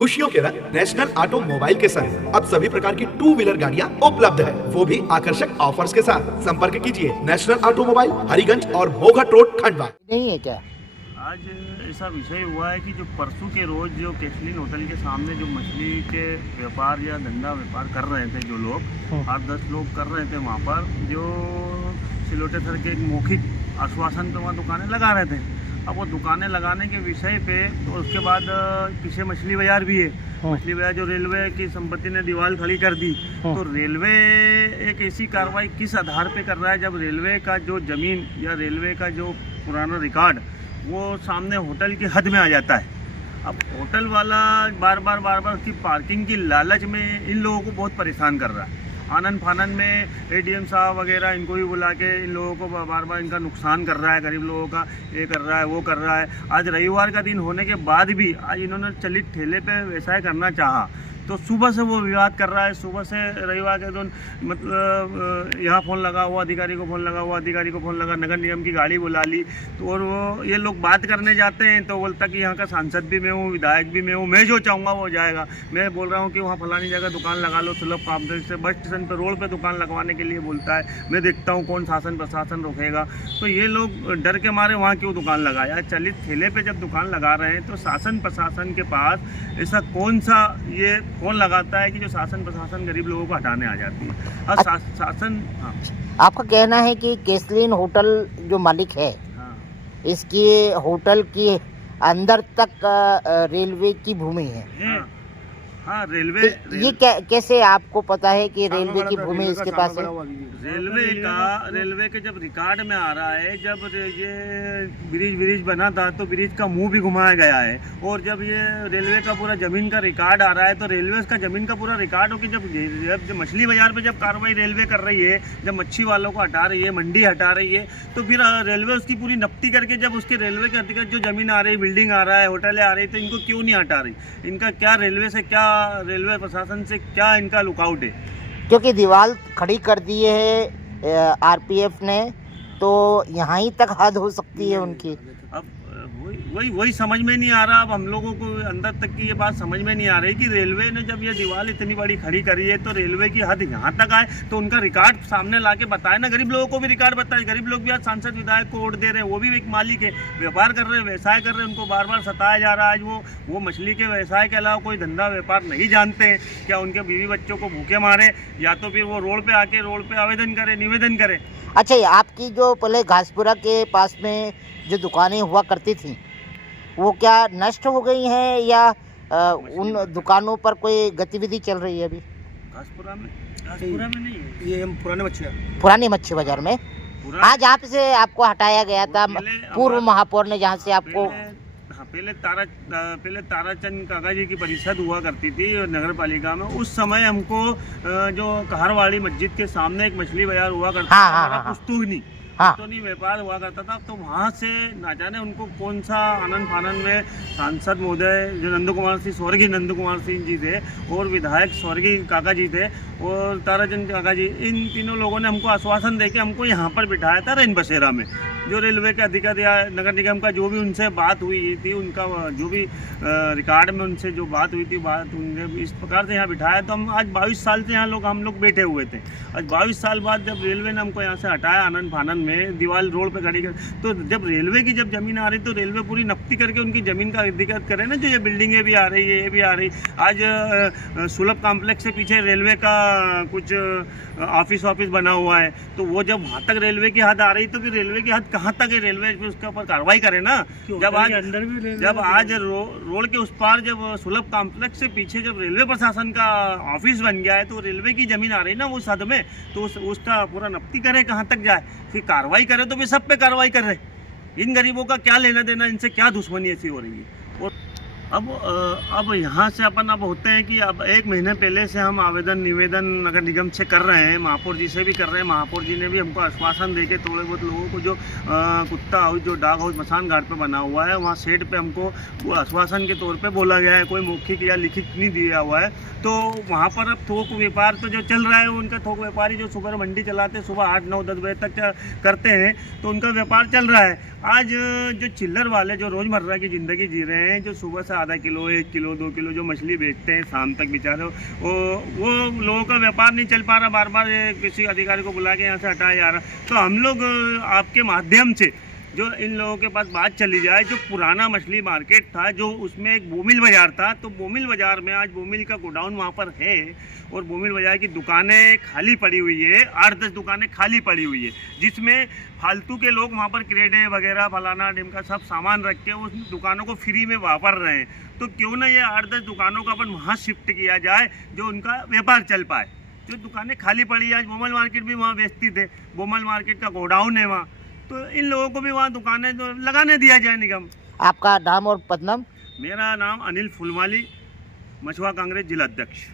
खुशियों के रंग नेशनल ऑटोमोबाइल के संग अब सभी प्रकार की टू व्हीलर गाड़ियां उपलब्ध है, वो भी आकर्षक ऑफर्स के साथ। संपर्क कीजिए नेशनल ऑटोमोबाइल, हरिगंज और मोघट रोड, खंडवा। नहीं है क्या? आज ऐसा विषय हुआ है कि जो परसों के रोज जो कैथलीन होटल के सामने जो मछली के व्यापार या धंधा व्यापार कर रहे थे जो लोग 8-10 लोग कर रहे थे वहाँ पर, जो सिलोटे सर के एक मौखिक आश्वासन पे वहाँ दुकानें लगा रहे थे। अब वो दुकानें लगाने के विषय पे तो उसके बाद पीछे मछली बाजार भी है। मछली बाजार जो रेलवे की संपत्ति ने दीवार खड़ी कर दी, तो रेलवे एक ऐसी कार्रवाई किस आधार पे कर रहा है जब रेलवे का जो जमीन या रेलवे का जो पुराना रिकॉर्ड वो सामने होटल की हद में आ जाता है। अब होटल वाला बार बार उसकी पार्किंग की लालच में इन लोगों को बहुत परेशान कर रहा है। आनन फानन में एडीएम साहब वगैरह इनको भी बुला के इन लोगों को बार इनका नुकसान कर रहा है, गरीब लोगों का ये कर रहा है वो कर रहा है। आज रविवार का दिन होने के बाद भी आज इन्होंने चलित ठेले पे व्यवसाय करना चाहा तो सुबह से वो विवाद कर रहा है। सुबह से रविवार के दिन मतलब यहाँ फ़ोन लगा हुआ अधिकारी को, फ़ोन लगा हुआ अधिकारी को, फ़ोन लगा, नगर निगम की गाड़ी बुला ली। तो और वो ये लोग बात करने जाते हैं तो बोलता कि यहाँ का सांसद भी मैं हूँ, विधायक भी मैं हूँ, मैं जो चाहूँगा वो जाएगा। मैं बोल रहा हूँ कि वहाँ फलानी जगह दुकान लगा लो, सुलभ कॉम्प्लेक्स से बस स्टेशन पर रोड पर दुकान लगवाने के लिए बोलता है। मैं देखता हूँ कौन शासन प्रशासन रोकेगा। तो ये लोग डर के मारे वहाँ क्यों दुकान लगाया? चलित ठेले पर जब दुकान लगा रहे हैं तो शासन प्रशासन के पास ऐसा कौन सा ये कौन लगाता है कि जो शासन प्रशासन गरीब लोगों को हटाने आ जाती है? और शासन आपका कहना है कि कैथलीन होटल जो मालिक है, इसकी होटल की अंदर तक रेलवे की भूमि है। हाँ रेलवे ये कैसे आपको पता है कि रेलवे की भूमि इसके पास है? रेलवे के जब रिकॉर्ड में आ रहा है, जब ये ब्रिज बना था तो ब्रिज का मुंह भी घुमाया गया है। और जब ये रेलवे का पूरा जमीन का रिकॉर्ड आ रहा है तो रेलवे का जमीन का पूरा रिकॉर्ड हो कि जब मछली बाजार पे जब कार्रवाई रेलवे कर रही है, जब मच्छी वालों को हटा रही है, मंडी हटा रही है, तो फिर रेलवे उसकी पूरी नफ्ती करके जब उसके रेलवे के अधिकार जो जमीन आ रही, बिल्डिंग आ रहा है, होटलें आ रही, तो इनको क्यों नहीं हटा रही? इनका क्या रेलवे से, क्या रेलवे प्रशासन से क्या इनका लुकआउट है? क्योंकि दीवार खड़ी कर दी है आरपीएफ ने, तो यहाँ ही तक हद हो सकती है उनकी। अब वही समझ में नहीं आ रहा। अब हम लोगों को अंदर तक की ये बात समझ में नहीं आ रही कि रेलवे ने जब ये दीवार इतनी बड़ी खड़ी करी है तो रेलवे की हद यहाँ तक आए तो उनका रिकॉर्ड सामने ला के बताए ना, गरीब लोगों को भी रिकॉर्ड बताए। गरीब लोग भी आज सांसद विधायक को वोट दे रहे हैं, वो भी एक मालिक है, व्यापार कर रहे हैं, व्यवसाय कर रहे हैं, उनको बार सताया जा रहा है। आज वो मछली के व्यवसाय के अलावा कोई धंधा व्यापार नहीं जानते हैं। क्या उनके बीवी बच्चों को भूखे मारे या तो फिर वो रोड पे आवेदन करे, निवेदन करे। अच्छा, आपकी जो पहले घासपुरा के पास में जो दुकानें हुआ करती थी वो क्या नष्ट हो गई हैं या उन दुकानों पर कोई गतिविधि चल रही है अभी? घासपुरा में नहीं है, ये पुरानी मच्छी बाजार में आज आप से आपको हटाया गया था पूर्व महापौर ने, जहाँ से आपको पहले ताराचंद काका जी की परिषद हुआ करती थी नगर पालिका में। उस समय हमको जो कहरवाड़ी मस्जिद के सामने एक मछली बाजार हुआ करता था, पुस्तुगनी व्यापार हुआ करता था। तो वहाँ से ना जाने उनको कौन सा आनंद फानन में सांसद महोदय जो नंद कुमार सिंह, स्वर्गीय नंद कुमार सिंह जी थे, और विधायक स्वर्गीय काका जी थे, और ताराचंद काका जी, इन तीनों लोगों ने हमको आश्वासन देके हमको यहाँ पर बिठाया था रैन बसेरा में। जो रेलवे के अधिकारी या नगर निगम का जो भी उनसे बात हुई थी, उनका जो भी रिकॉर्ड में उनसे जो बात हुई थी, उन्हें इस प्रकार से यहाँ बिठाया। तो हम आज 22 साल से यहाँ हम लोग बैठे हुए थे। आज 22 साल बाद जब रेलवे ने हमको यहाँ से हटाया आनंद फानन में, दीवार रोड पे खड़ी कर, तो जब रेलवे की जब जमीन आ रही तो रेलवे पूरी नफ्ती करके उनकी जमीन का अधिकार करे ना। जो ये बिल्डिंगें भी आ रही है, ये भी आ रही। आज सुलभ कॉम्प्लेक्स से पीछे रेलवे का कुछ ऑफिस बना हुआ है, तो वो जब वहाँ तक रेलवे की हद आ रही तो फिर रेलवे की हद कहाँ तक है? रेलवे उसके ऊपर कार्रवाई करे ना। जब आज रोड के उस पार जब सुलभ कॉम्प्लेक्स से पीछे जब रेलवे प्रशासन का ऑफिस बन गया है तो रेलवे की जमीन आ रही ना उस हद में, तो उसका पूरा नफ्ती करे, कहाँ तक जाए, फिर कार्रवाई करे। तो फिर सब पे कार्रवाई कर रहे। इन गरीबों का क्या लेना देना, इनसे क्या दुश्मनी ऐसी हो रही है? और अब यहाँ से अपन अब होते हैं कि अब 1 महीने पहले से हम आवेदन निवेदन नगर निगम से कर रहे हैं, महापौर जी से भी कर रहे हैं। महापौर जी ने भी हमको आश्वासन देके थोड़े बहुत लोगों को जो कुत्ता हाउस, जो डाक हाउस मसान घाट पे बना हुआ है, वहाँ शेड पे हमको वो आश्वासन के तौर पे बोला गया है, कोई मौखिक या लिखित नहीं दिया हुआ है। तो वहाँ पर अब थोक व्यापार तो जो चल रहा है, उनका थोक व्यापारी जो सुबह मंडी चलाते हैं, सुबह 8, 9, 10 बजे तक करते हैं, तो उनका व्यापार चल रहा है। आज जो चिल्लर वाले जो रोज़मर्रा की ज़िंदगी जी रहे हैं, जो सुबह से आधा किलो 1 किलो 2 किलो जो मछली बेचते हैं शाम तक बेचारे, वो लोगों का व्यापार नहीं चल पा रहा, बार बार किसी अधिकारी को बुला के यहाँ से हटाया जा रहा। तो हम लोग आपके माध्यम से जो इन लोगों के पास बात चली जाए, जो पुराना मछली मार्केट था, जो उसमें एक बोमिल बाज़ार था, तो बोमिल बाज़ार में आज बोमिल का गोडाउन वहाँ पर है और बोमिल बाज़ार की दुकानें खाली पड़ी हुई है, 8-10 दुकानें खाली पड़ी हुई है, जिसमें फालतू के लोग वहाँ पर क्रेडे वगैरह फलाना ढिमका सब सामान रख के उस दुकानों को फ्री में वापर रहे हैं। तो क्यों ना ये 8-10 दुकानों को अपन वहाँ शिफ्ट किया जाए जो उनका व्यापार चल पाए। जो दुकानें खाली पड़ी है, आज बोमल मार्केट भी वहाँ बेचती थे, बोमल मार्केट का गोडाउन है वहाँ, तो इन लोगों को भी वहाँ दुकानें जो लगाने दिया जाए निगम। आपका नाम और पदनाम? मेरा नाम अनिल फुलमाली, मछुआ कांग्रेस जिला अध्यक्ष।